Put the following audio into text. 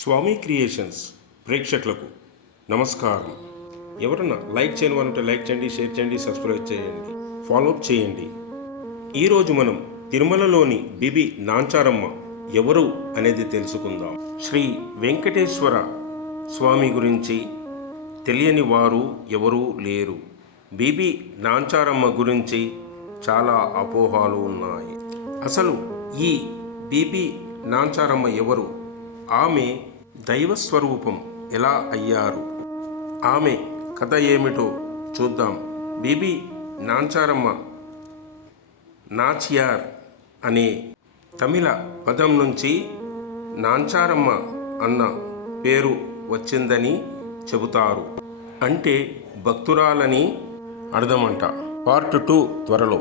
స్వామి creations ప్రేక్షకులకు నమస్కారం. ఎవరన్నా లైక్ చేయని వారంటే లైక్ చేయండి, షేర్ చేయండి, సబ్స్క్రైబ్ చేయండి, ఫాలోఅప్ చేయండి. ఈరోజు మనం తిరుమలలోని బిబి నాంచారమ్మ ఎవరు అనేది తెలుసుకుందాం. శ్రీ వెంకటేశ్వర స్వామి గురించి తెలియని వారు ఎవరూ లేరు. బిబి నాంచారమ్మ గురించి చాలా అపోహలు ఉన్నాయి. అసలు ఈ బిబి నాంచారమ్మ ఎవరు? ఆమె దైవస్వరూపం ఎలా అయ్యారు? ఆమె కథ ఏమిటో చూద్దాం. బిబి నాంచారమ్మ నాచియార్ అనే తమిళ పదం నుంచి నాంచారమ్మ అన్న పేరు వచ్చిందని చెబుతారు. అంటే భక్తురాలని అర్థమంట. పార్ట్ 2 త్వరలో.